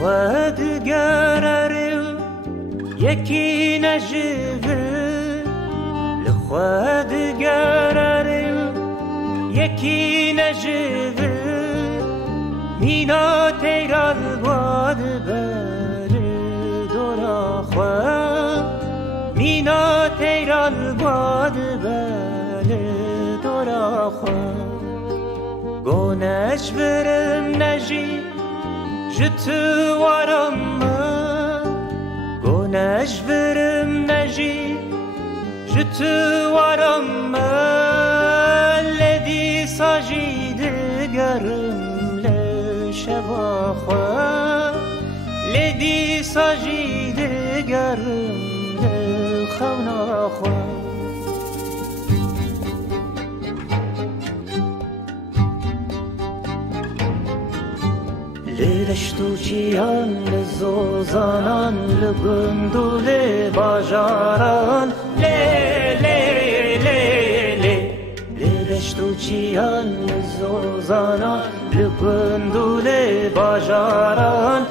خود گرره یکی نجوه لخود گرره یکی نجوه مینا تیرال باد بر دورا خواه مینا تیرال باد بر دورا خواه گونش برم نجی جتو وارم گونش برم نجی جتو وارم لدی ساجی دگرم لشبا خواه لدی ساجی دگرم لخونا خواه لشتو چیان لزوزانان لگندو لباجاران لشتو چیان لزوزانان لگندو لباجاران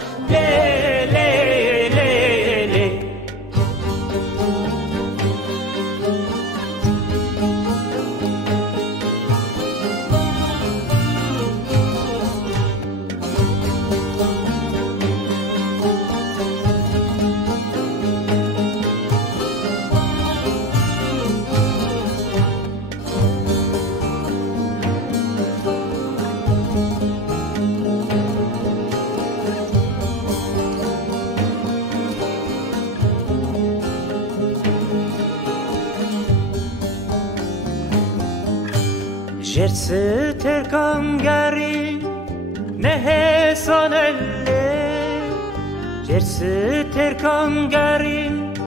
جرس ترکانگری نه سانله جرس ترکانگری